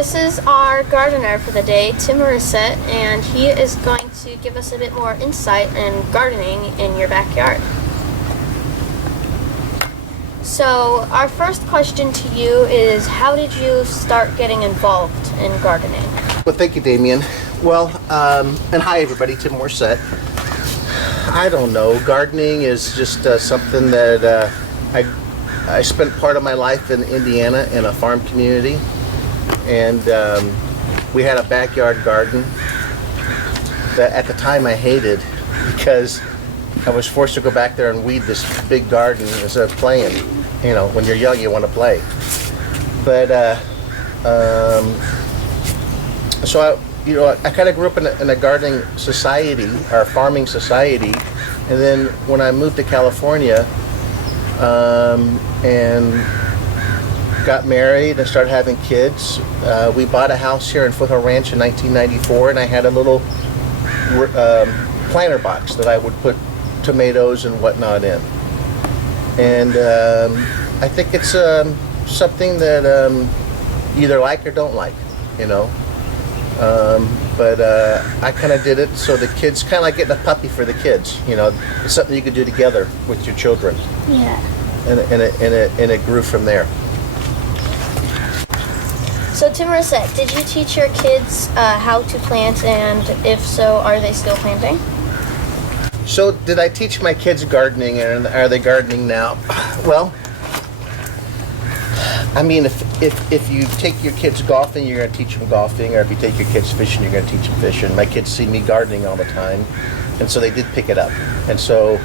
this is our gardener for the day, Tim Morisette, and he is going to give us a bit more insight in gardening in your backyard. So our first question to you is, how did you start getting involved in gardening? Well, thank you, Damien. Well, and hi everybody, Tim Michelle Morisette. I don't know, gardening is just something that I spent part of my life in Indiana in a farm community, and we had a backyard garden that at the time I hated because I was forced to go back there and weed this big garden instead of playing. You know, when you're young, you want to play. But so I kind of grew up in a gardening society, or farming society, and then when I moved to California and got married and started having kids, we bought a house here in Foothill Ranch in 1994, and I had a little planter box that I would put tomatoes and whatnot in. And I think it's something that you either like or don't like, you know. But I kind of did it so the kids, kind of like getting a puppy for the kids, you know. It's something you could do together with your children. Yeah. And it grew from there. So Tim Michelle, did you teach your kids how to plant, and if so, are they still planting? So did I teach my kids gardening, and are they gardening now? Well, I mean, if you take your kids golfing, you're going to teach them golfing, or if you take your kids fishing, you're going to teach them fishing. My kids see me gardening all the time, and so they did pick it up. And so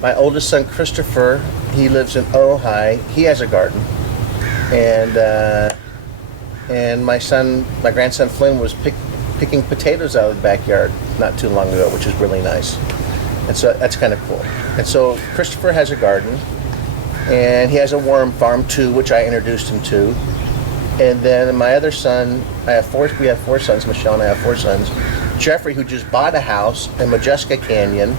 my oldest son, Christopher, he lives in Ojai. He has a garden. And my grandson Flynn was picking potatoes out of the backyard not too long ago, which is really nice. And so that's kind of cool. And so Christopher has a garden, and he has a worm farm too, which I introduced him to. And then my other son, we have four sons, Michelle and I have four sons. Jeffrey, who just bought a house in Majeska Canyon.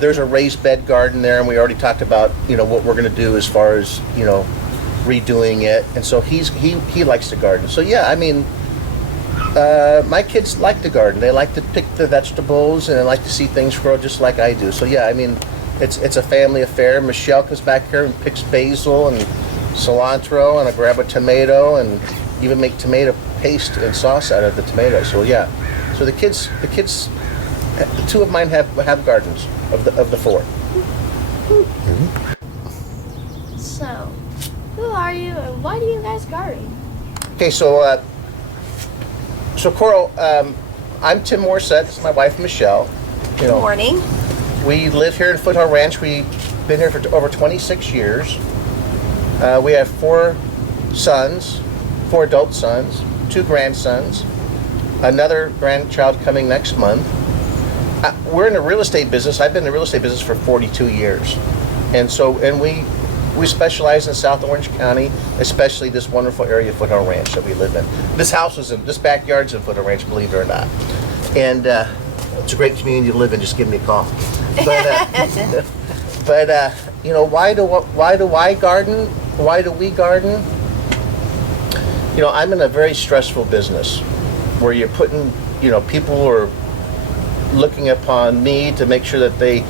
There's a raised bed garden there, and we already talked about, you know, what we're going to do as far as, you know, redoing it. And so he likes to garden. So yeah, I mean, my kids like to garden. They like to pick the vegetables, and they like to see things grow just like I do. So yeah, I mean, it's a family affair. Michelle comes back here and picks basil and cilantro, and I grab a tomato and even make tomato paste and sauce out of the tomato. So yeah, so the kids, the two of mine have gardens of the four. Mm-hmm. So, who are you, and why do you guys garden? Okay, so Coral, I'm Tim Morisette. This is my wife, Michelle. You know, Good morning. We live here in Foothill Ranch. We've been here for over 26 years. We have four adult sons, two grandsons, another grandchild coming next month. We're in the real estate business. I've been in the real estate business for 42 years. And we specialize in South Orange County, especially this wonderful area of Foothill Ranch that we live in. This backyard's in Foothill Ranch, believe it or not. And it's a great community to live in. Just give me a call. But you know, why do I garden? Why do we garden? You know, I'm in a very stressful business where you're putting, you know, people are looking upon me to make sure that the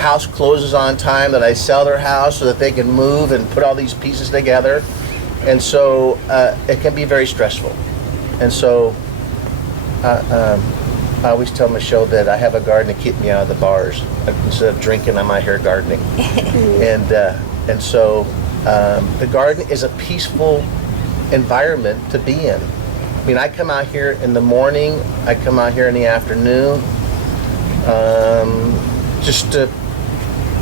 house closes on time, that I sell their house so that they can move and put all these pieces together. And so it can be very stressful. And so I always tell Michelle that I have a garden to keep me out of the bars. Instead of drinking, I'm out here gardening. And so the garden is a peaceful environment to be in. I mean, I come out here in the morning, I come out here in the afternoon, just to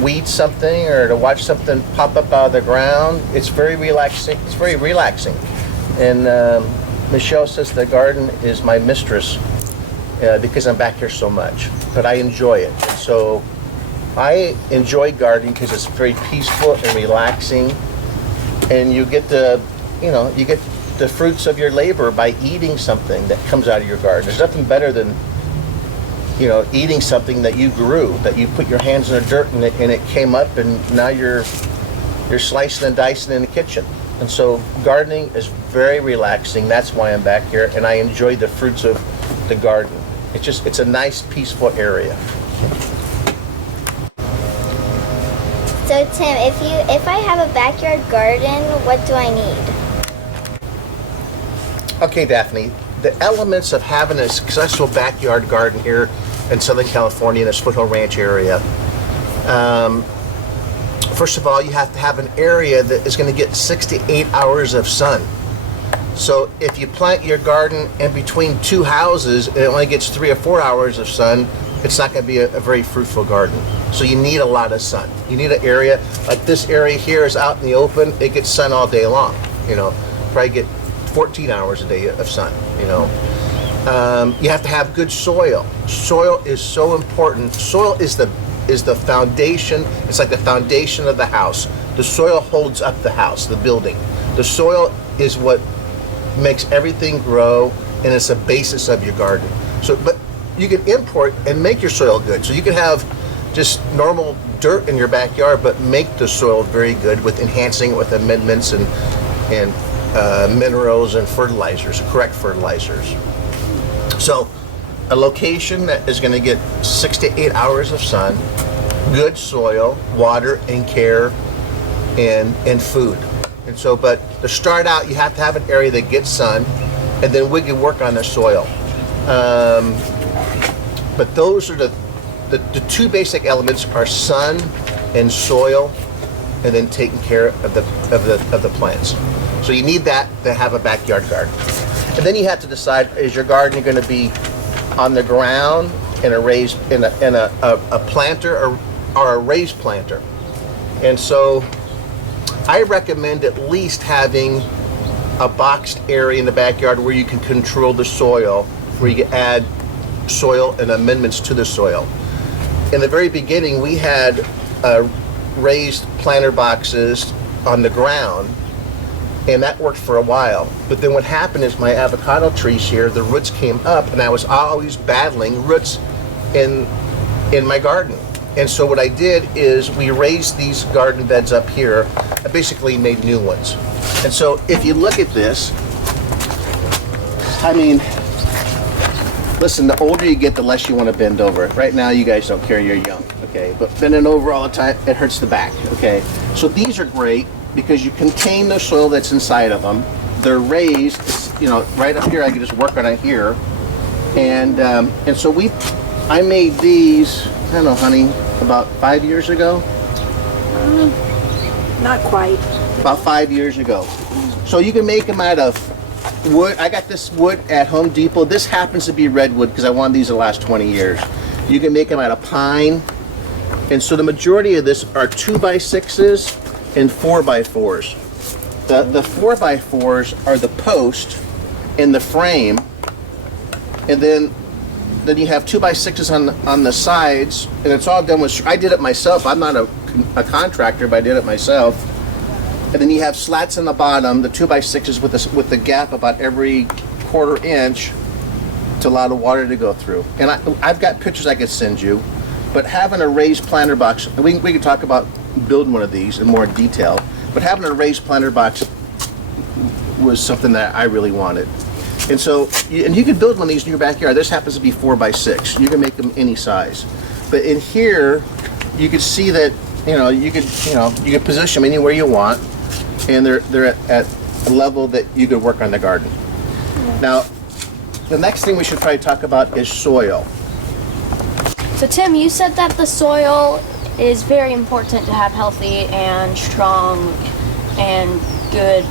weed something or to watch something pop up out of the ground. It's very relaxing. It's very relaxing. And Michelle says the garden is my mistress because I'm back here so much. But I enjoy it. And so I enjoy gardening because it's very peaceful and relaxing. And you get the fruits of your labor by eating something that comes out of your garden. There's nothing better than, you know, eating something that you grew, that you put your hands in the dirt and it came up, and now you're slicing and dicing in the kitchen. And so gardening is very relaxing. That's why I'm back here, and I enjoy the fruits of the garden. It's a nice, peaceful area. So Tim, if I have a backyard garden, what do I need? Okay, Daphne, the elements of having a successful backyard garden here in Southern California in this Foothill Ranch area. First of all, you have to have an area that is going to get 6 to 8 hours of sun. So if you plant your garden in between two houses and it only gets 3 or 4 hours of sun, it's not going to be a very fruitful garden. So you need a lot of sun. You need an area, like this area here is out in the open, it gets sun all day long. You know, probably get 14 hours a day of sun, you know. You have to have good soil. Soil is so important. Soil is the foundation. It's like the foundation of the house. The soil holds up the house, the building. The soil is what makes everything grow, and it's the basis of your garden. So, but you can import and make your soil good. So you can have just normal dirt in your backyard, but make the soil very good with enhancing it with amendments and minerals and fertilizers, correct fertilizers. So a location that is going to get 6 to 8 hours of sun, good soil, water and care, and food. And so, but to start out, you have to have an area that gets sun, and then we can work on the soil. But those are the two basic elements are sun and soil, and then taking care of the plants. So you need that to have a backyard garden. And then you have to decide, is your garden going to be on the ground in a raised in a planter or a raised planter? And so I recommend at least having a boxed area in the backyard where you can control the soil, where you can add soil and amendments to the soil. In the very beginning, we had raised planter boxes on the ground, and that worked for a while. But then what happened is my avocado trees here, the roots came up, and I was always battling roots in my garden. And so what I did is we raised these garden beds up here. I basically made new ones. And so if you look at this, I mean, listen, the older you get, the less you want to bend over. Right now, you guys don't care, you're young, okay? But bending over all the time, it hurts the back, okay? So these are great because you contain the soil that's inside of them. They're raised, it's, you know, right up here, I can just work on it here. And so I made these, I don't know, honey, about 5 years ago? Not quite. About 5 years ago. So you can make them out of wood. I got this wood at Home Depot. This happens to be redwood because I wanted these to last 20 years. You can make them out of pine. And so the majority of this are 2x6s and 4x4s. The 4x4s are the post and the frame. And then you have 2x6s on the sides, and it's all done with, I did it myself. I'm not a contractor, but I did it myself. And then you have slats in the bottom, the 2x6s with the gap about every 1/4 inch to allow the water to go through. And I've got pictures I could send you, but having a raised planter box, we can talk about building one of these in more detail, but having a raised planter box was something that I really wanted. And so, you can build one of these in your backyard. This happens to be 4x6. You can make them any size. But in here, you can see that, you could position them anywhere you want, and they're at a level that you could work on the garden. Now, the next thing we should probably talk about is soil. So Tim, you said that the soil is very important to have healthy and strong and good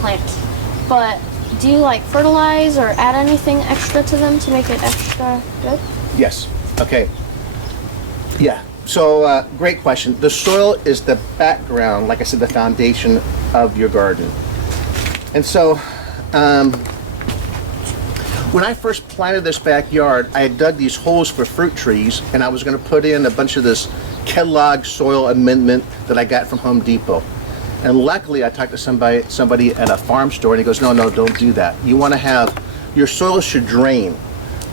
plants. But do you fertilize or add anything extra to them to make it extra good? Yes. Okay. Yeah. So great question. The soil is the background, like I said, the foundation of your garden. And so when I first planted this backyard, I had dug these holes for fruit trees, and I was going to put in a bunch of this Kellogg soil amendment that I got from Home Depot. And luckily, I talked to somebody at a farm store, and he goes, no, don't do that. You want to have, your soil should drain.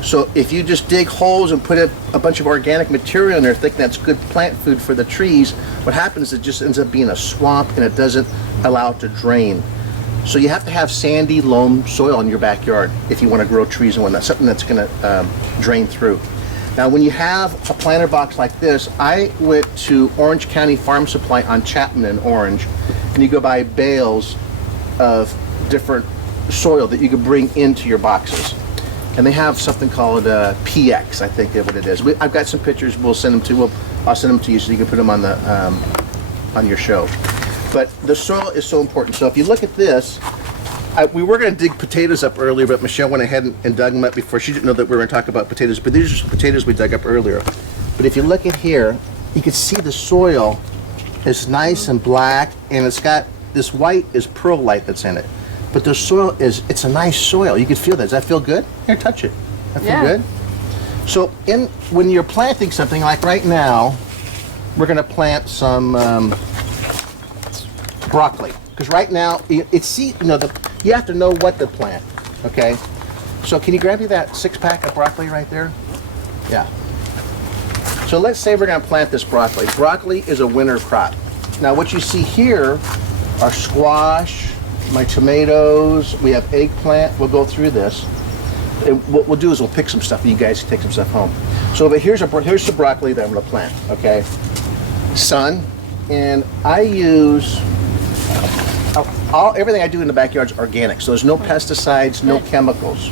So if you just dig holes and put a bunch of organic material in there thinking that's good plant food for the trees, what happens is it just ends up being a swamp and it doesn't allow it to drain. So you have to have sandy loam soil in your backyard if you want to grow trees and whatnot, something that's going to drain through. Now when you have a planter box like this, I went to Orange County Farm Supply on Chapman in Orange, and you go buy bales of different soil that you can bring into your boxes. And they have something called PX, I think is what it is. I've got some pictures. We'll send them to. I'll send them to you so you can put them on the on your show. But the soil is so important. So if you look at this, we were going to dig potatoes up earlier, but Michelle went ahead and dug them up before. She didn't know that we were going to talk about potatoes. But these are some potatoes we dug up earlier. But if you look at here, you can see the soil is nice and black, and it's got this white is perlite that's in it. But the soil it's a nice soil. You can feel that. Does that feel good? Here, touch it. That feel good? So when you're planting something, like right now, we're going to plant some broccoli. Because right now, you have to know what to plant, okay? So can you grab me that 6-pack of broccoli right there? Yeah. So let's say we're going to plant this broccoli. Broccoli is a winter crop. Now what you see here are squash, my tomatoes, we have eggplant. We'll go through this. And what we'll do is we'll pick some stuff and you guys can take some stuff home. So but here's the broccoli that I'm going to plant, okay? Sun, and I use everything I do in the backyard is organic, so there's no pesticides, no chemicals.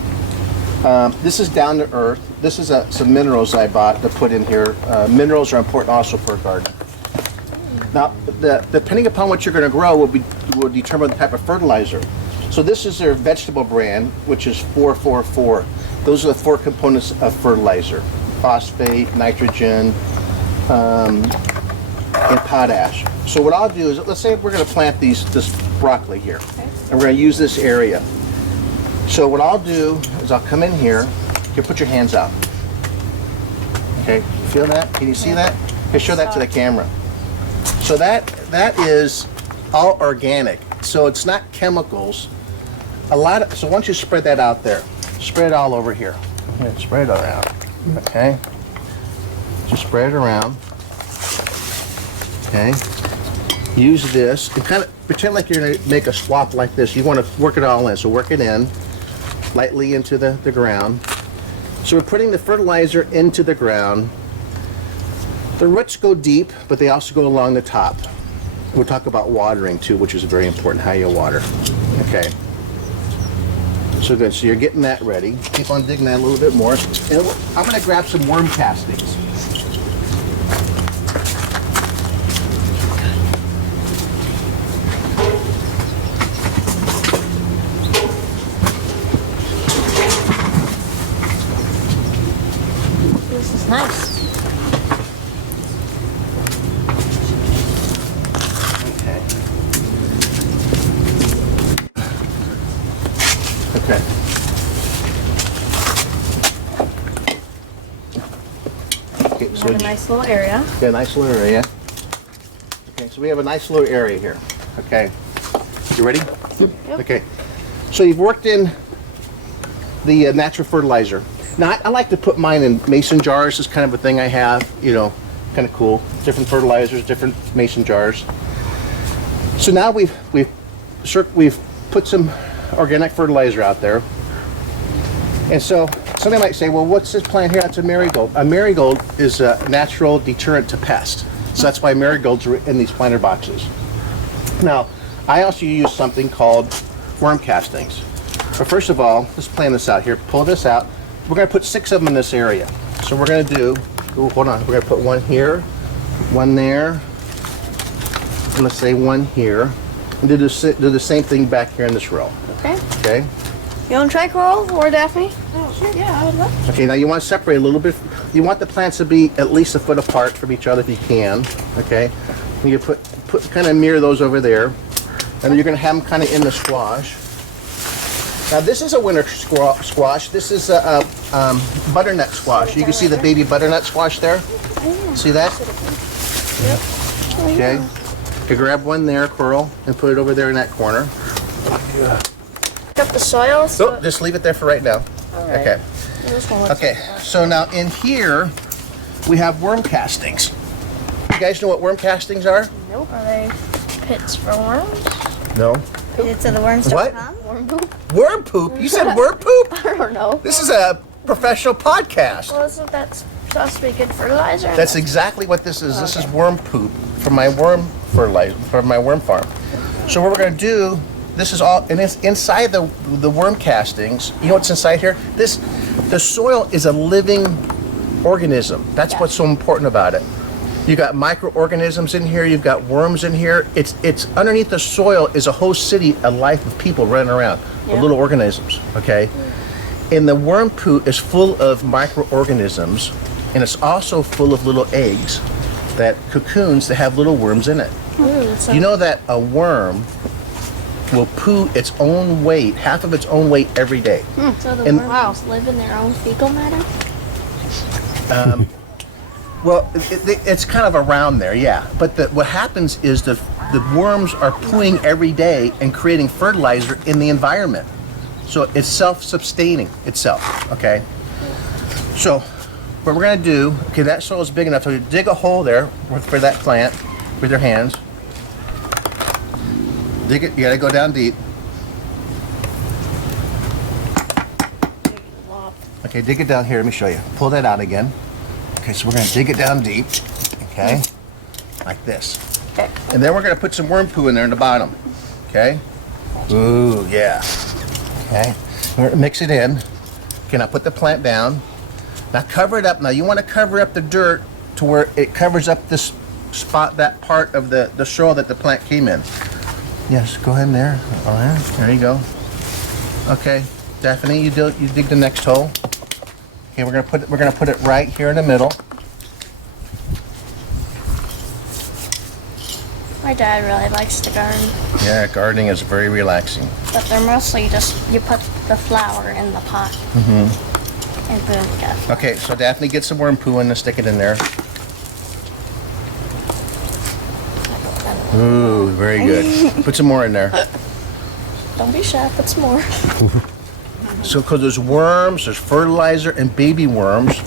This is down to earth. This is some minerals I bought to put in here. Minerals are important also for a garden. Now, depending upon what you're going to grow will determine the type of fertilizer. So this is their vegetable brand, which is 444. Those are the 4 components of fertilizer: phosphate, nitrogen, and potash. So what I'll do is, let's say we're going to plant this broccoli here, and we're going to use this area. So what I'll do is I'll come in here. Here, put your hands out. Okay, feel that? Can you see that? Okay, show that to the camera. So that is all organic. So it's not chemicals. So once you spread that out there, spread it all over here. Okay, spread it around. Okay. Just spread it around. Okay. Use this and kind of pretend like you're going to make a swap like this. You want to work it all in. So work it in lightly into the ground. So we're putting the fertilizer into the ground. The roots go deep, but they also go along the top. We'll talk about watering too, which is very important, how you water. Okay. So good. So you're getting that ready. Keep on digging that a little bit more. And I'm going to grab some worm castings. This is nice. Okay. Okay, so We have a nice little area. yeah, nice little area. Okay, so we have a nice little area here. Okay. You ready? Yep. Okay. So you've worked in the natural fertilizer. Now I like to put mine in mason jars. It's kind of a thing I have, kind of cool. Different fertilizers, different mason jars. So now we've put some organic fertilizer out there. And so somebody might say, well, what's this plant here? That's a marigold. A marigold is a natural deterrent to pest. So that's why marigolds are in these planter boxes. Now, I also use something called worm castings. But first of all, let's plan this out here. Pull this out. We're going to put 6 of them in this area. So we're going to do, hold on, we're going to put one here, one there, and let's say one here. And do the same thing back here in this row. Okay. Okay? You want to try Coral or Daphne? Oh, sure. Yeah, I would love to. Okay, now you want to separate a little bit. You want the plants to be at least a foot apart from each other if you can. Okay? And you put kind of mirror those over there. And you're going to have them kind of in the squash. Now this is a winter squash. This is a butternut squash. You can see the baby butternut squash there. See that? Yep. Okay. You grab one there, Coral, and put it over there in that corner. Pick up the soil. So just leave it there for right now. All right. Okay. This one looks Okay, like that. so now in here, we have worm castings. You guys know what worm castings are? Nope. Are they pits for worms? No. Is it so the worms What? don't come? Worm poop? Worm poop? You said worm poop? I don't know. This is a professional podcast. Well, isn't that supposed to be good fertilizer? That's exactly what this is. This is Okay. worm poop from my worm fertilizer, from my worm farm. So what we're going to do, this is all, and it's inside the worm castings. You know what's inside here? The soil is a living organism. That's Yeah. what's so important about it. You got microorganisms in here. You've got worms in here. It's underneath the soil is a whole city, a life of people running around, Yeah. with little organisms. Okay, and the worm poo is full of microorganisms, and it's also full of little eggs, that cocoons that have little worms in it. Ooh, so You know that a worm will poo its own weight, half of its own weight every day. So the and- worms live in their own fecal matter? Well, it's kind of around there, yeah. But what happens is the worms are pooing every day and creating fertilizer in the environment. So it's self-sustaining itself, okay? So what we're gonna do, okay, that soil is big enough to dig a hole there for that plant with your hands. Dig it, you gotta go down deep. Okay, dig it down here, let me show you. Pull that out again. Okay, so we're gonna dig it down deep, okay? Like this. Okay. And then we're gonna put some worm poo in there in the bottom, okay? Ooh, yeah. Okay, we're gonna mix it in. Okay, now put the plant down. Now cover it up. Now you wanna cover up the dirt to where it covers up this spot, that part of the soil that the plant came in. Yes, go ahead in there. All right, there you go. Okay, Daphne, you dig the next hole. Okay, we're gonna put it right here in the middle. My dad really likes to garden, Yeah, gardening is very relaxing. but they're mostly just, you put the flour in the pot. Mm-hmm. And boom, you got it. Okay, so Daphne, get some worm poo and stick it in there. Ooh, very good. Put some more in there. Don't be shy, put some more. So, because there's worms, there's fertilizer, and baby worms.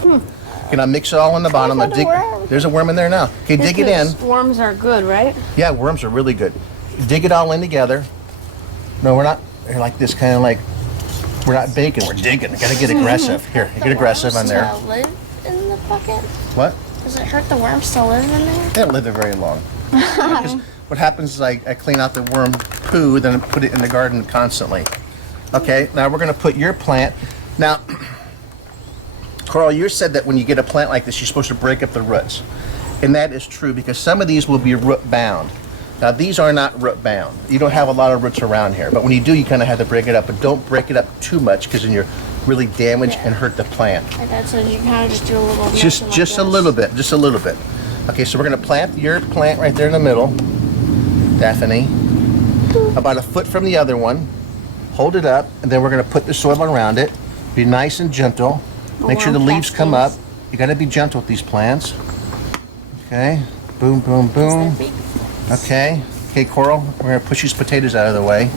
Can I mix it all in the bottom? found a worm. There's a worm in there now. Okay, dig it in. Worms are good, right? Yeah, worms are really good. Dig it all in together. No, we're not. They're like this, kind of like we're not baking. We're digging. Gotta get aggressive. Here, get aggressive on there. Live in the bucket? What? Does it hurt the worms to live in there? They don't live there very long. Because what happens is I clean out the worm poo, then I put it in the garden constantly. Okay, now we're going to put your plant. Now, Carl, you said that when you get a plant like this, you're supposed to break up the roots. And that is true because some of these will be root bound. Now, these are not root bound. You don't have a lot of roots around here. But when you do, you kind of have to break it up. But don't break it up too much because then you're really damage and hurt the plant. My dad says you kind of just do a little bit. Just a little bit, just a little bit. Okay, so we're gonna plant your plant right there in the middle, Daphne, about a foot from the other one. Hold it up, and then we're gonna put the soil around it. Be nice and gentle. Make sure the leaves come up. You gotta be gentle with these plants. Okay, boom, boom, boom. Okay, Coral, we're gonna push these potatoes out of the way.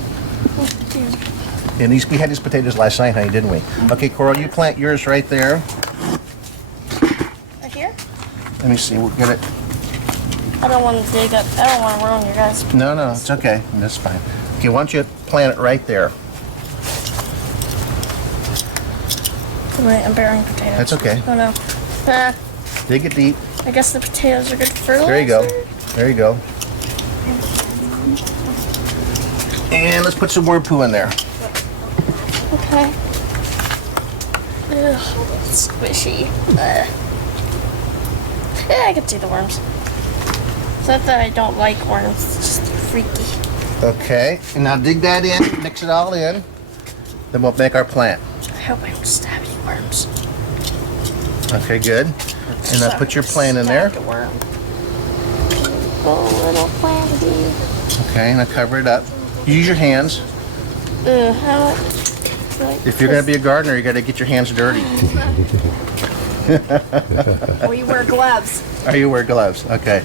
And we had these potatoes last night, honey, didn't we? Okay, Coral, you plant yours right there. Right here? Let me see, we'll get it. I don't want to dig up. I don't want to ruin your guys'. No, it's okay. That's fine. Okay, why don't you plant it right there? Wait, I'm burying potatoes. That's okay. Oh no. Ah, Dig it deep. I guess the potatoes are good fertilizer. There you go. There you go. And let's put some worm poo in there. Okay. Ugh, it's squishy. Yeah, I can see the worms. It's not that I don't like worms, it's just freaky. Okay, and now dig that in, mix it all in. Then we'll make our plant. I hope I don't stab any worms. Okay, good. And now put your plant in there. Stabbed a worm. Oh, little planty. Okay, now cover it up. Use your hands. I feel like If you're gonna be a gardener, you gotta get your hands dirty. Or you wear gloves. Or you wear gloves. Okay.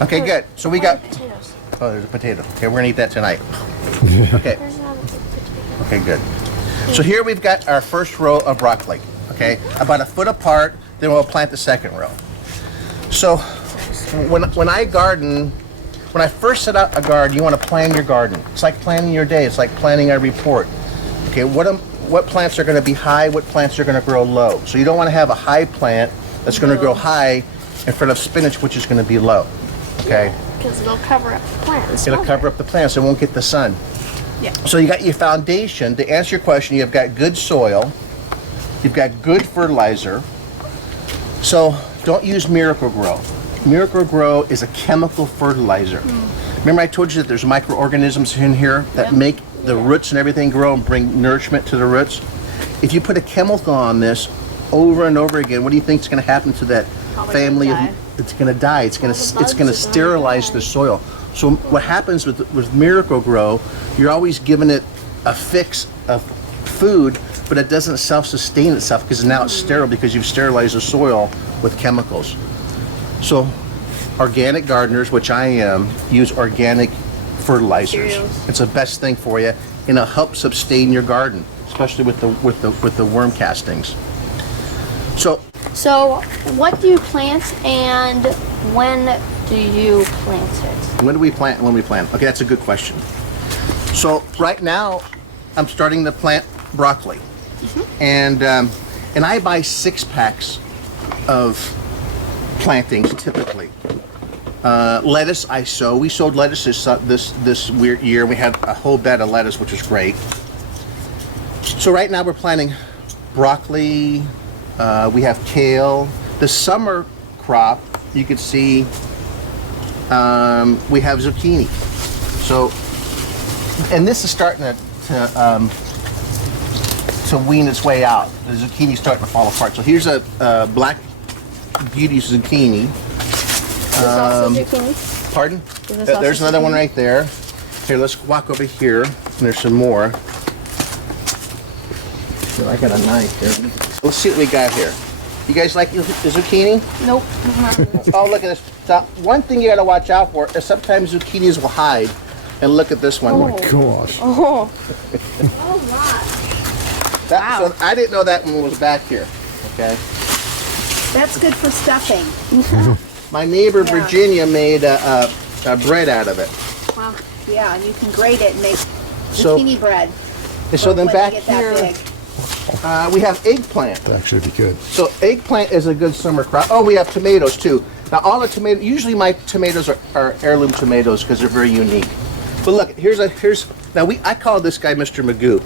Okay, good. So we got. Potatoes. Oh, there's a potato. Okay, we're gonna eat that tonight. Okay. There's another big potato. Okay, good. So here we've got our first row of broccoli. okay? About a foot apart, then we'll plant the second row. So when I garden, when I first set out a garden, you want to plan your garden. It's like planning your day. It's like planning a report. Okay, what plants are going to be high, what plants are going to grow low. So you don't want to have a high plant that's going to grow high in front of spinach, which is going to be low. Okay? Because it'll cover up the plant. It'll cover up the plants. It won't get the sun. Yeah. So you got your foundation. To answer your question, you've got good soil. You've got good fertilizer. So don't use Miracle Grow. Miracle Grow is a chemical fertilizer. Remember I told you that there's microorganisms in here that make the roots and everything grow and bring nourishment to the roots? If you put a chemical on this over and over again, what do you think is going to happen to that family? It's going to die. It's going to sterilize the soil. So what happens with Miracle Grow, you're always giving it a fix of food, but it doesn't self-sustain itself because now it's sterile because you've sterilized the soil with chemicals. So organic gardeners, which I am, use organic fertilizers. It's the best thing for you, and it'll help sustain your garden, especially with the worm castings. So what do you plant, and when do you plant it? When do we plant and when we plant? Okay, that's a good question. So right now, I'm starting to plant broccoli, and I buy 6-packs of plantings typically. Lettuce I sow. We sowed lettuce this weird year. We had a whole bed of lettuce, which was great. So right now we're planting broccoli. We have kale. The summer crop, you can see, we have zucchini. So, and this is starting to wean its way out. The zucchini's starting to fall apart. So here's a black beauty zucchini. Is this also zucchini? Pardon? also There's another one zucchini? right there. Here, let's walk over here. And there's some more. So I got a knife here. Let's see what we got here. You guys like the zucchini? Nope. Oh, look at this. So one thing you got to watch out for is sometimes zucchinis will hide. And look at this one. Oh my gosh. Oh. So I didn't know that one was back here. Okay. That's good for stuffing. My neighbor Virginia made a bread out of it. Wow. Yeah, and you can grate it and make So- zucchini bread. And so then when they back get that here, big. we have eggplant. That'd actually be good. So eggplant is a good summer crop. Oh, we have tomatoes too. Now all the tomatoes, usually my tomatoes are heirloom tomatoes because they're very unique. But look, I call this guy Mr. Magoo,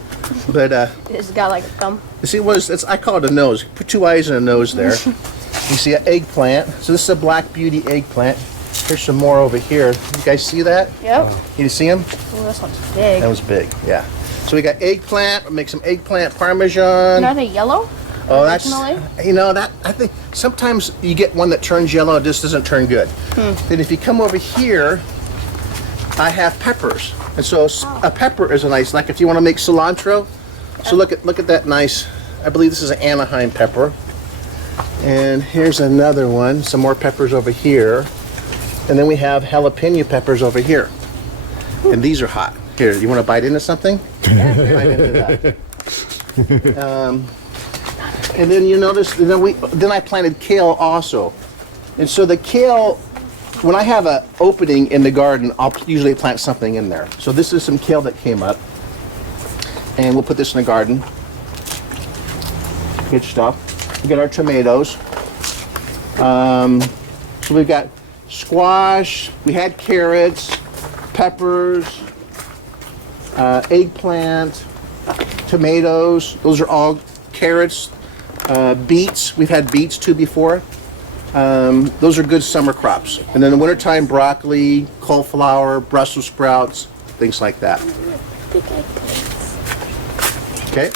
but It's got like a thumb. you see I call it a nose. Put 2 eyes and a nose there. You see an eggplant. So this is a black beauty eggplant. Here's some more over here. You guys see that? Yep. You see them? Oh, this one's big. That was big. Yeah. So we got eggplant. We'll make some eggplant parmesan. And are they yellow? Oh, that's, originally? that I think sometimes you get one that turns yellow, it just doesn't turn good. Then if you come over here, I have peppers. And so a pepper is a nice, like if you want to make cilantro. So look at that nice, I believe this is an Anaheim pepper. And here's another one, some more peppers over here. And then we have jalapeno peppers over here. And these are hot. Here, you want to bite into something? Bite into that. And then you notice, then I planted kale also. And so the kale, when I have an opening in the garden, I'll usually plant something in there. So this is some kale that came up. And we'll put this in the garden. Good stuff. We got our tomatoes. So we've got squash, we had carrots, peppers, eggplant, tomatoes. Those are all carrots. Beets, we've had beets too before. Those are good summer crops. And then in the wintertime, broccoli, cauliflower, Brussels sprouts, things like that. Okay?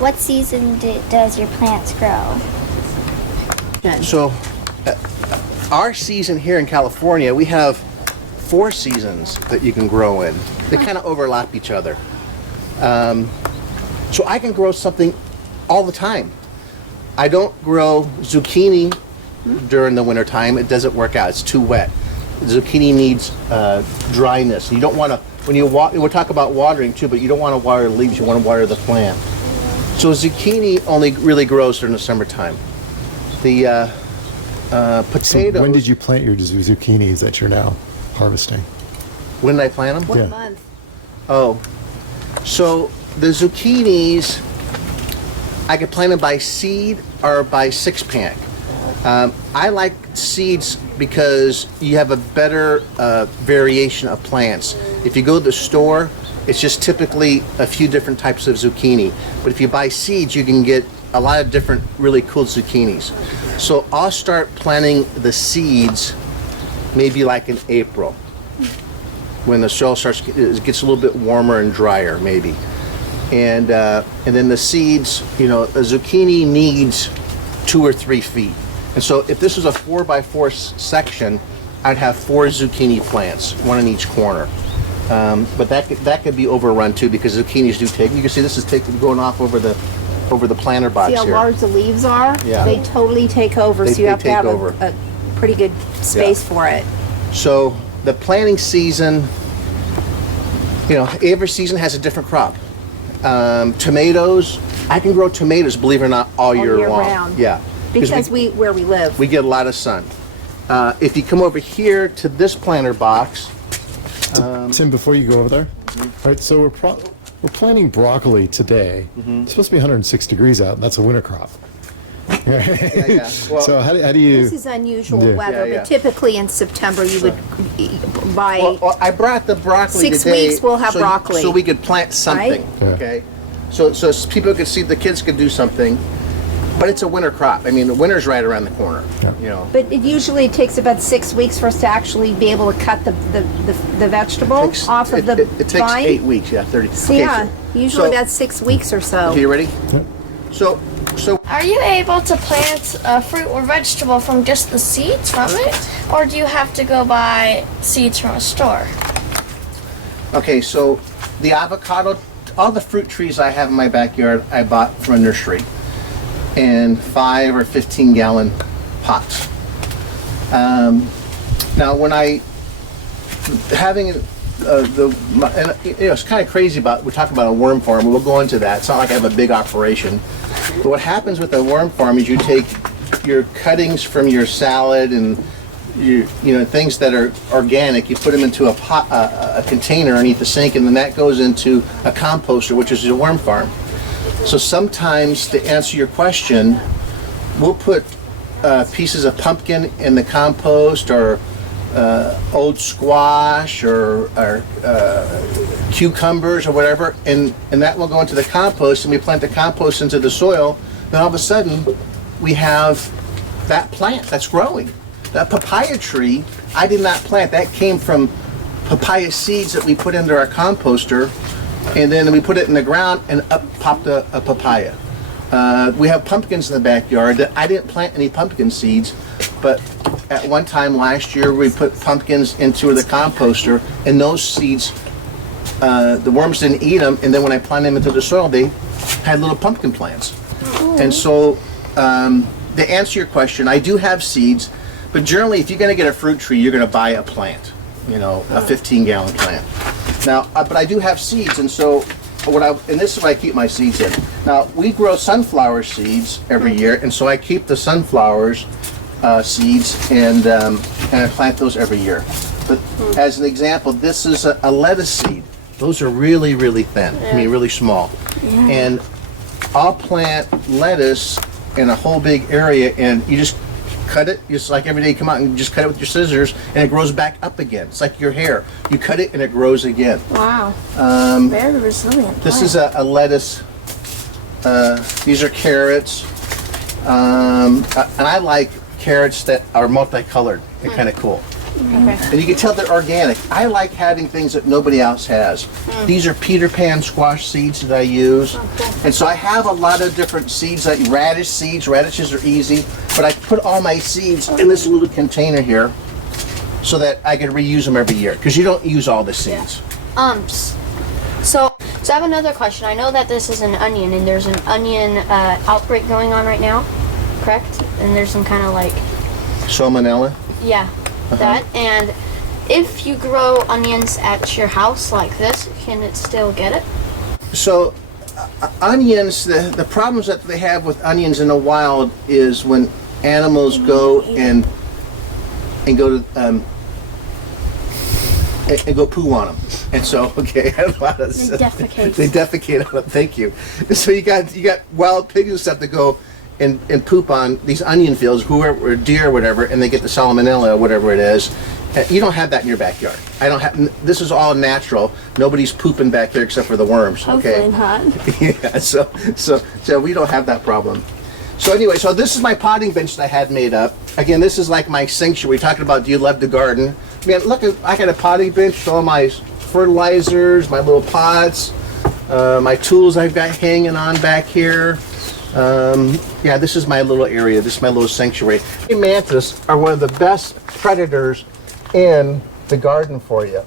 What season does your plants grow? So, our season here in California, we have 4 seasons that you can grow in. They kind of overlap each other. So I can grow something all the time. I don't grow zucchini during the winter time. It doesn't work out. It's too wet. Zucchini needs dryness. You don't want to, when you we'll talk about watering too, but you don't want to water the leaves. You want to water the plant. So zucchini only really grows during the summertime. The potato. So when did you plant your zucchinis that you're now harvesting? When did I plant them? What Yeah. month? Oh, so the zucchinis, I could plant them by seed or by 6-pack. I like seeds because you have a better variation of plants. If you go to the store, it's just typically a few different types of zucchini. But if you buy seeds, you can get a lot of different really cool zucchinis. So I'll start planting the seeds maybe like in April, when the soil it gets a little bit warmer and drier maybe. And then the seeds, you know, a zucchini needs 2 or 3 feet. And so if this was a 4x4 section, I'd have 4 zucchini plants, 1 in each corner. But that could be overrun too, because zucchinis do take. You can see this is going off over the planter box See how here. large the leaves are? Yeah. They totally take over, so you They have to take have over. a pretty good space for it. So the planting season, you know, every season has a different crop. Tomatoes, I can grow tomatoes, believe it or not, all year long. round. Yeah. Because where we live. We get a lot of sun. If you come over here to this planter box, Tim, before you go over there, all right, so we're planting broccoli today. It's supposed to be 106 degrees out, and that's a winter crop. yeah. Well, So how do you? This is unusual Yeah. weather, Yeah, yeah. but typically in September you would buy. well, I brought the broccoli 6 today. weeks we'll have broccoli. So we could plant something, Right? Yeah. okay? So people could see, the kids could do something, but it's a winter crop. I mean, the winter's right around the corner, you know. But it usually takes about 6 weeks for us to actually be able to cut the vegetable off of the it takes vine. 8 weeks, yeah, 30. So Okay, yeah, usually so- that's 6 weeks or so. Okay, you ready? So Are you able to plant a fruit or vegetable from just the seeds from it? Or do you have to go buy seeds from a store? okay, so the avocado, all the fruit trees I have in my backyard, I bought from a nursery in 5 or 15 gallon pots. Now when it's kind of crazy we're talking about a worm farm. We'll go into that. It's not like I have a big operation. But what happens with a worm farm is you take your cuttings from your salad and you know, things that are organic, you put them into a pot, a container underneath the sink, and then that goes into a composter, which is a worm farm. So sometimes, to answer your question, we'll put pieces of pumpkin in the compost, or old squash, or cucumbers, or whatever, and that will go into the compost, and we plant the compost into the soil. Then all of a sudden, we have that plant that's growing. That papaya tree, I did not plant. That came from papaya seeds that we put into our composter, and then we put it in the ground, and up popped a papaya. We have pumpkins in the backyard that I didn't plant any pumpkin seeds, but at one time last year we put pumpkins into the composter, and those seeds, the worms didn't eat them, and then when I planted them into the soil, they had little pumpkin plants. And so, to answer your question, I do have seeds, but generally if you're going to get a fruit tree, you're going to buy a plant, you know, a 15-gallon plant. Now, but I do have seeds, and so and this is what I keep my seeds in. Now, we grow sunflower seeds every year, and so I keep the sunflowers seeds, and I plant those every year. But as an example, this is a lettuce seed. Those are really, really thin. I mean, really small. And I'll plant lettuce in a whole big area, and you just cut it, just like every day you come out and just cut it with your scissors, and it grows back up again. It's like your hair. You cut it and it grows again. Wow. Very resilient. This is a lettuce. These are carrots. And I like carrots that are multicolored. They're kind of cool. Okay. And you can tell they're organic. I like having things that nobody else has. These are Peter Pan squash seeds that I use. And so I have a lot of different seeds, like radish seeds. Radishes are easy. But I put all my seeds in this little container here so that I can reuse them every year. Because you don't use all the seeds. So I have another question. I know that this is an onion, and there's an onion outbreak going on right now, correct? And there's some kind of like, Salmonella. yeah, that. And if you grow onions at your house like this, can it still get it? So onions, the problems that they have with onions in the wild is when animals go and go to and go poo on them. And so, okay, I don't know how to They defecate. They defecate on them. Thank you. So you got wild pigs and stuff that go and poop on these onion fields, whoever, or deer or whatever, and they get the salmonella or whatever it is. You don't have that in your backyard. I don't have. This is all natural. Nobody's pooping back there except for the worms. Okay. Hopefully not. Yeah. So we don't have that problem. So anyway, so this is my potting bench that I had made up. Again, this is like my sanctuary. Talking about, do you love to garden? Man, look, I got a potting bench with all my fertilizers, my little pots, my tools I've got hanging on back here. Yeah, this is my little area. This is my little sanctuary. Mantis are one of the best predators in the garden for you.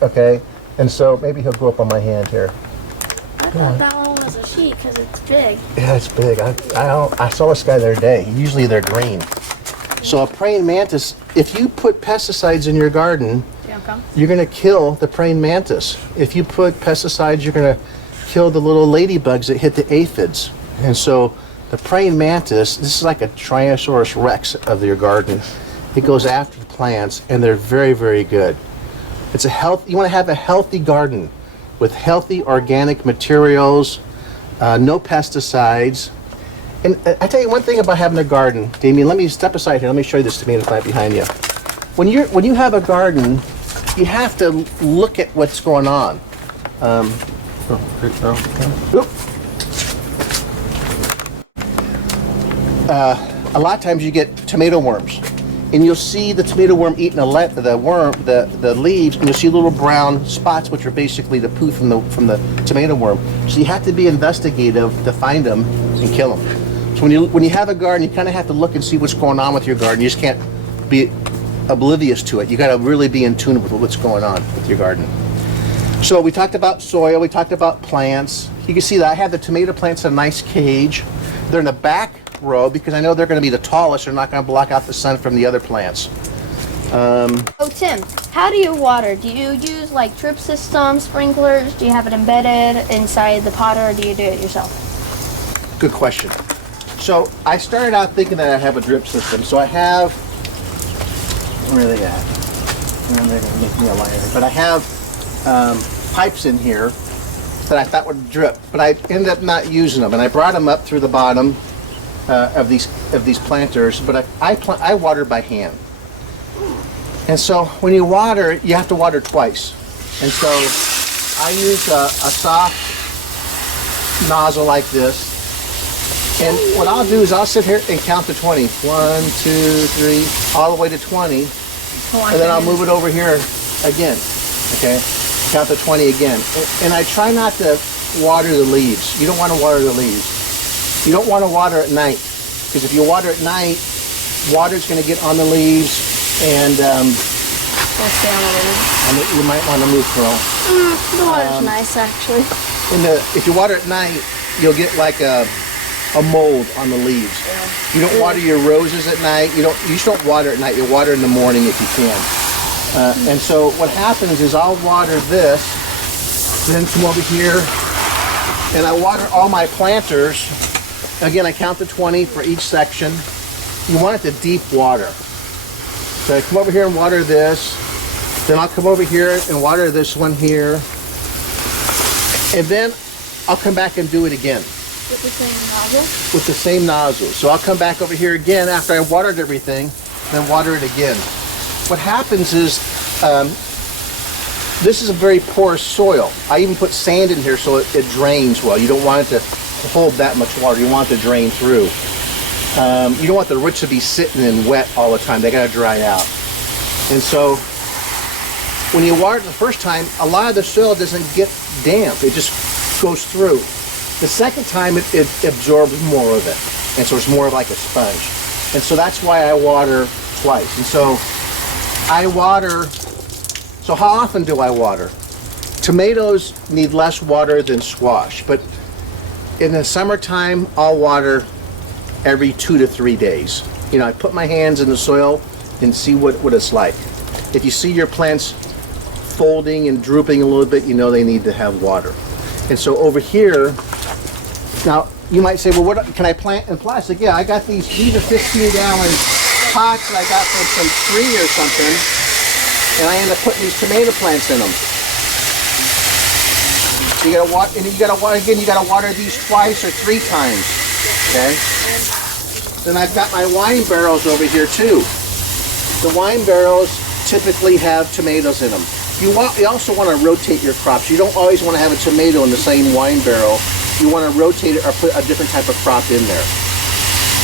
Okay, and so maybe he'll go up on my hand here. I thought that one was a sheep because it's big. Yeah, it's big. I saw this guy the other day. Usually they're green. So a praying mantis, if you put pesticides in your garden, you're going to kill the praying mantis. If you put pesticides, you're going to kill the little ladybugs that hit the aphids. And so the praying mantis, this is like a Tyrannosaurus Rex of your garden. It goes after the plants, and they're very, very good. It's you want to have a healthy garden with healthy organic materials, no pesticides. And I tell you one thing about having a garden, Damien, let me step aside here. Let me show you this tomato plant behind you. When you have a garden, you have to look at what's going on. A lot of times you get tomato worms, and you'll see the tomato worm eating the leaves, and you'll see little brown spots, which are basically the poo from the tomato worm. So you have to be investigative to find them and kill them. So when you have a garden, you kind of have to look and see what's going on with your garden. You just can't be oblivious to it. You got to really be in tune with what's going on with your garden. So we talked about soil. We talked about plants. You can see that I have the tomato plants in a nice cage. They're in the back row because I know they're going to be the tallest. They're not going to block out the sun from the other plants. Oh, Tim, how do you water? Do you use like drip system, sprinklers? Do you have it embedded inside the pot, or do you do it yourself? Good question. So I started out thinking that I have a drip system. So I have, where are they at? And they're going to make me a liar. But I have pipes in here that I thought would drip, but I ended up not using them, and I brought them up through the bottom of these planters. But I water by hand, and so when you water, you have to water twice. And so I use a soft nozzle like this, and what I'll do is I'll sit here and count to 20. 1, 2, 3, all the way to 20, and then I'll move it over here again. Okay. Count to 20 again. And I try not to water the leaves. You don't want to water the leaves. You don't want to water at night, because if you water at night, water's going to get on the leaves, and you might want to move, Pearl. The water's nice, actually. If you water at night, you'll get like a mold on the leaves. Yeah. You don't water your roses at night. You just don't water at night. You water in the morning if you can. And so what happens is I'll water this, then come over here, and I water all my planters. Again, I count to 20 for each section. You want it to deep water. So I come over here and water this, then I'll come over here and water this one here, and then I'll come back and do it again. With the same nozzle? With the same nozzle. So I'll come back over here again after I watered everything, then water it again. What happens is, this is a very porous soil. I even put sand in here so it drains well. You don't want it to hold that much water. You want it to drain through. You don't want the roots to be sitting in wet all the time. They got to dry out. And so when you water it the first time, a lot of the soil doesn't get damp. It just goes through. The second time, it absorbs more of it. And so it's more like a sponge. And so that's why I water twice. And so I water. So how often do I water? Tomatoes need less water than squash, but in the summertime, I'll water every 2 to 3 days. You know, I put my hands in the soil and see what it's like. If you see your plants folding and drooping a little bit, you know they need to have water. And so over here, Now, you might say, well, what can I plant in plastic? Yeah, I got these are 15-gallon pots that I got from some tree or something, and I end up putting these tomato plants in them. You gotta water, and you gotta water these twice or 3 times. Okay. Then I've got my wine barrels over here too. The wine barrels typically have tomatoes in them. You also want to rotate your crops. You don't always want to have a tomato in the same wine barrel. You want to rotate it or put a different type of crop in there.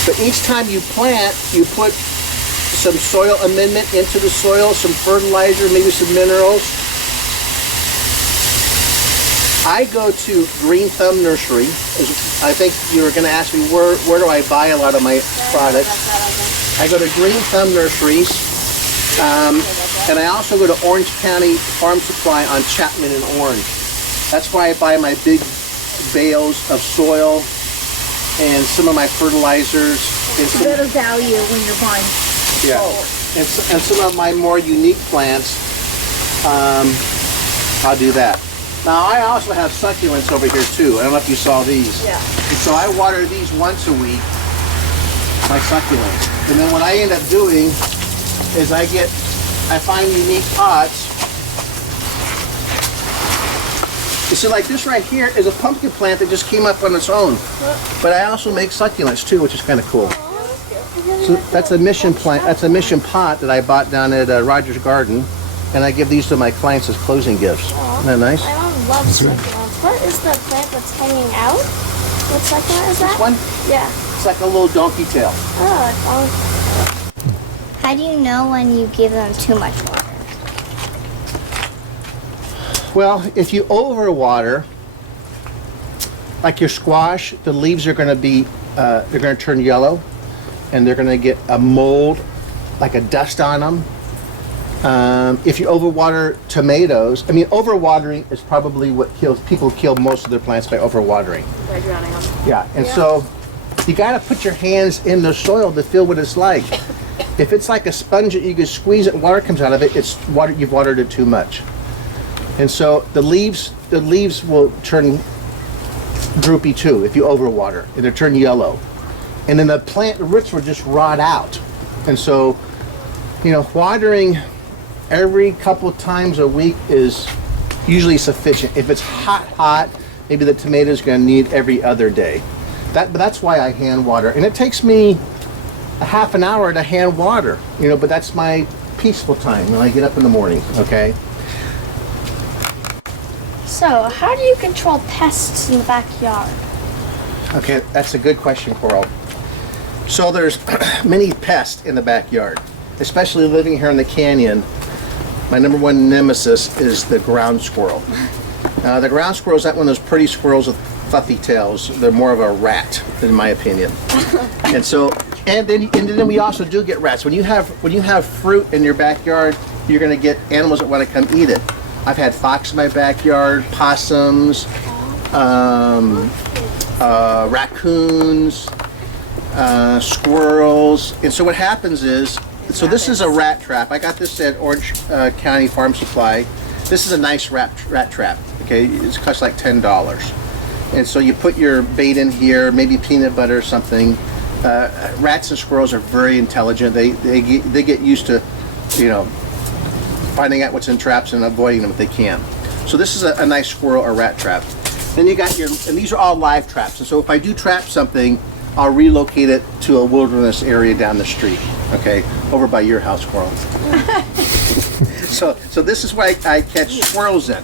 But each time you plant, you put some soil amendment into the soil, some fertilizer, maybe some minerals. I go to Green Thumb Nursery. I think you were going to ask me where do I buy a lot of my products. I go to Green Thumb Nurseries, and I also go to Orange County Farm Supply on Chapman and Orange. That's why I buy my big bales of soil and some of my fertilizers. It's a better value when you're buying. Yeah, and some of my more unique plants, I'll do that. Now I also have succulents over here too. I don't know if you saw these. Yeah. And so I water these once a week, my succulents. And then what I end up doing is I find unique pots. You see, like this right here is a pumpkin plant that just came up on its own. But I also make succulents too, which is kind of cool. So that's a mission plant. That's a mission pot that I bought down at Rogers Garden, and I give these to my clients as closing gifts. Isn't that nice? My mom loves succulents. What is the plant that's hanging out? What succulent is that? This one? Yeah. It's like a little donkey tail. Oh, how do you know when you give them too much water? Well, if you overwater, like your squash, the leaves are going to be, they're going to turn yellow, and they're going to get a mold, like a dust on them. If you overwater tomatoes, I mean, overwatering is probably what people kill most of their plants by overwatering. By drowning them. Yeah, and so you got to put your hands in the soil to feel what it's like. If it's like a sponge that you can squeeze it and water comes out of it, it's water. You've watered it too much. And so the leaves will turn droopy too if you overwater, and they'll turn yellow. And then the roots will just rot out. And so, you know, watering every couple times a week is usually sufficient. If it's hot, maybe the tomato's going to need every other day. But that's why I hand water, and it takes me a half an hour to hand water. You know, but that's my peaceful time when I get up in the morning. Okay. So, how do you control pests in the backyard? Okay, that's a good question, Coral. So there's many pests in the backyard, especially living here in the canyon. My number one nemesis is the ground squirrel. The ground squirrel is not one of those pretty squirrels with fluffy tails. They're more of a rat, in my opinion. And then we also do get rats. When you have fruit in your backyard, you're going to get animals that want to come eat it. I've had fox in my backyard, possums, raccoons, squirrels. And so what happens is, so this is a rat trap. I got this at Orange County Farm Supply. This is a nice rat trap. Okay, it costs like $10. And so you put your bait in here, maybe peanut butter or something. Rats and squirrels are very intelligent. They get used to, you know, finding out what's in traps and avoiding them if they can. So this is a nice squirrel or rat trap. Then you got and these are all live traps. And so if I do trap something, I'll relocate it to a wilderness area down the street. Okay, over by your house, Coral. So this is why I catch squirrels in.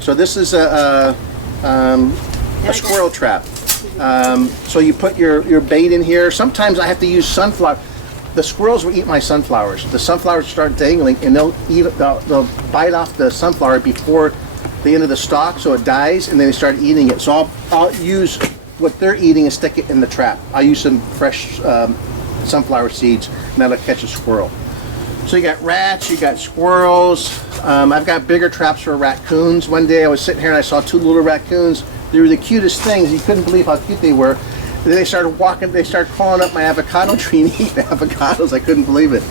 So this is a squirrel trap. So you put your bait in here. Sometimes I have to use sunflower. The squirrels will eat my sunflowers. The sunflowers start dangling, and they'll bite off the sunflower before the end of the stalk, so it dies, and then they start eating it. So I'll use what they're eating and stick it in the trap. I'll use some fresh sunflower seeds, and that'll catch a squirrel. So you got rats, you got squirrels. I've got bigger traps for raccoons. One day I was sitting here and I saw 2 little raccoons. They were the cutest things. You couldn't believe how cute they were. Then they started walking, they started crawling up my avocado tree and eating avocados. I couldn't believe it.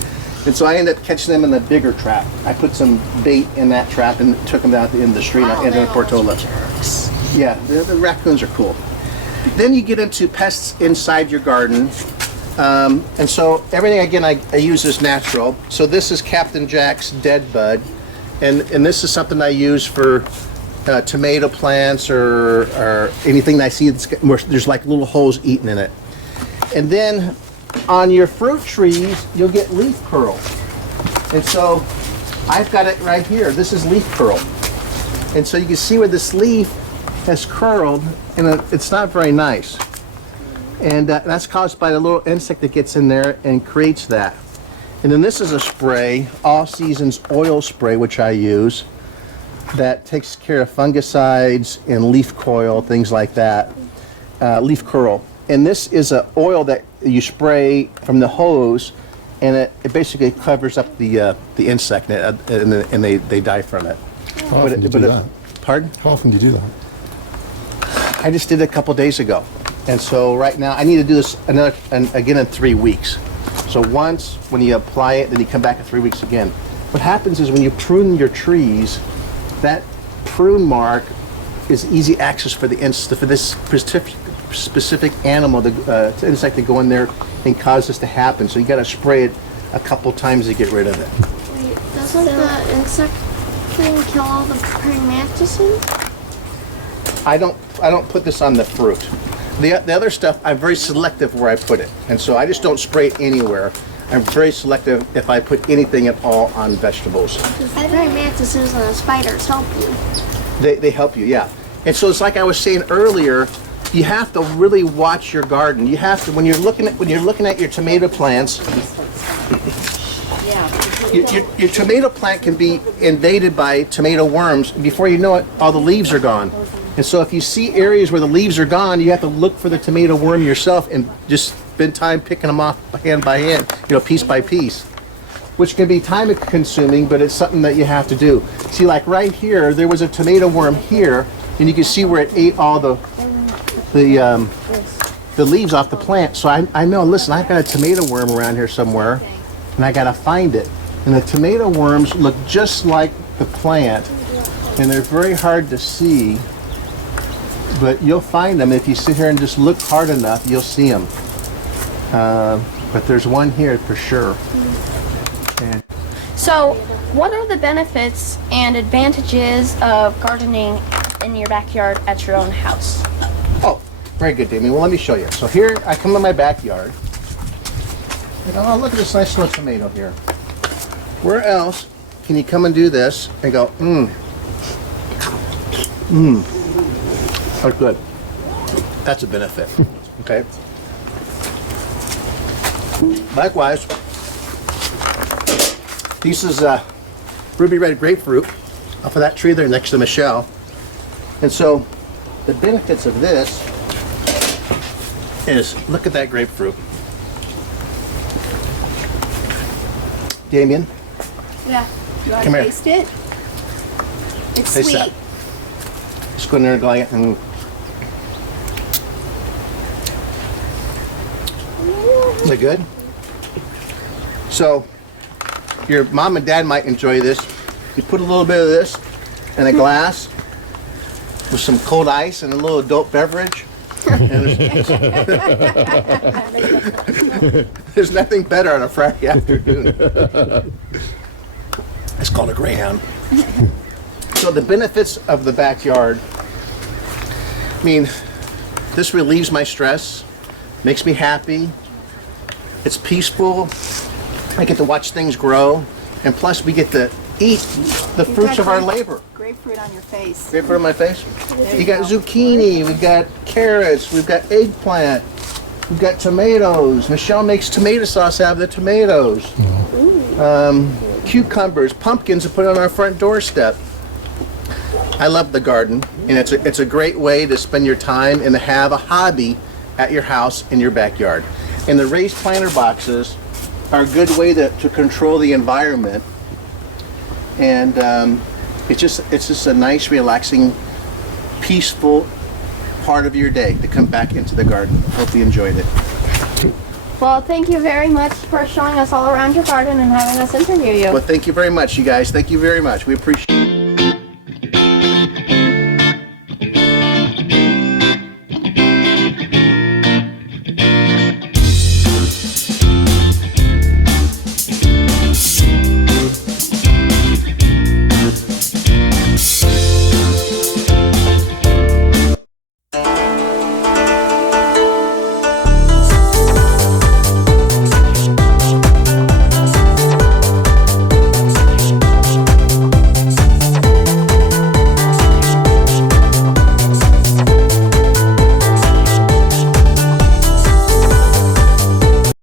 And so I ended up catching them in the bigger trap. I put some bait in that trap and took them down to the end of the street and into the Portola. Yeah, the raccoons are cool. Then you get into pests inside your garden. And so everything, again, I use is natural. So this is Captain Jack's Dead Bud. And this is something I use for tomato plants or anything that I see where there's like little holes eaten in it. And then on your fruit trees, you'll get leaf curl. And so I've got it right here. This is leaf curl. And so you can see where this leaf has curled, and it's not very nice. And that's caused by the little insect that gets in there and creates that. And then this is a spray, All Seasons oil spray, which I use, that takes care of fungicides and leaf coil, things like that, leaf curl. And this is an oil that you spray from the hose, and it basically covers up the insect, and they die from it. How often do you do that? Pardon? How often do you do that? I just did it a couple days ago. And so right now, I need to do this again in 3 weeks. So once, when you apply it, then you come back in 3 weeks again. What happens is when you prune your trees, that prune mark is easy access for this specific animal, the insect, to go in there and cause this to happen. So you got to spray it a couple times to get rid of it. Wait, doesn't the insect thing kill all the praying mantises? I don't put this on the fruit. The other stuff, I'm very selective where I put it. And so I just don't spray it anywhere. I'm very selective if I put anything at all on vegetables. Because the praying mantises and the spiders help you. They help you, yeah. And so it's like I was saying earlier, you have to really watch your garden. You have to, when you're looking at your tomato plants, your tomato plant can be invaded by tomato worms. Before you know it, all the leaves are gone. And so if you see areas where the leaves are gone, you have to look for the tomato worm yourself and just spend time picking them off hand by hand, piece by piece, which can be time consuming, but it's something that you have to do. See, like right here, there was a tomato worm here, and you can see where it ate all the leaves off the plant. So I know, listen, I've got a tomato worm around here somewhere, and I gotta find it. And the tomato worms look just like the plant, and they're very hard to see, but you'll find them. If you sit here and just look hard enough, you'll see them. But there's one here for sure. And So, what are the benefits and advantages of gardening in your backyard at your own house? oh, very good, Damien. Well, let me show you. So here, I come in my backyard, and oh, look at this nice little tomato here. Where else can you come and do this and go, that's good. That's a benefit. Okay. Likewise, this is ruby red grapefruit off of that tree there next to Michelle. And so the benefits of this is, look at that grapefruit. Damien, Yeah. You want Come to here. taste it? It's taste sweet. that. Just go in there and go like it and is it good? So your mom and dad might enjoy this. You put a little bit of this in a glass with some cold ice and a little adult beverage. And there's nothing better on a Friday afternoon. It's called a Greyhound. So the benefits of the backyard, I mean, this relieves my stress, makes me happy. It's peaceful. I get to watch things grow, and plus we get to eat the fruits of our labor. Grapefruit on your face. Grapefruit on my face? You got zucchini, we've got carrots, we've got eggplant, we've got tomatoes. Michelle makes tomato sauce out of the tomatoes. Cucumbers, pumpkins to put on our front doorstep. I love the garden, and it's a great way to spend your time and to have a hobby at your house in your backyard. And the raised planter boxes are a good way to control the environment, and it's just a nice, relaxing, peaceful part of your day to come back into the garden. Hope you enjoyed it. Well, thank you very much for showing us all around your garden and having us interview you. Well, thank you very much, you guys. Thank you very much. We appreciate it.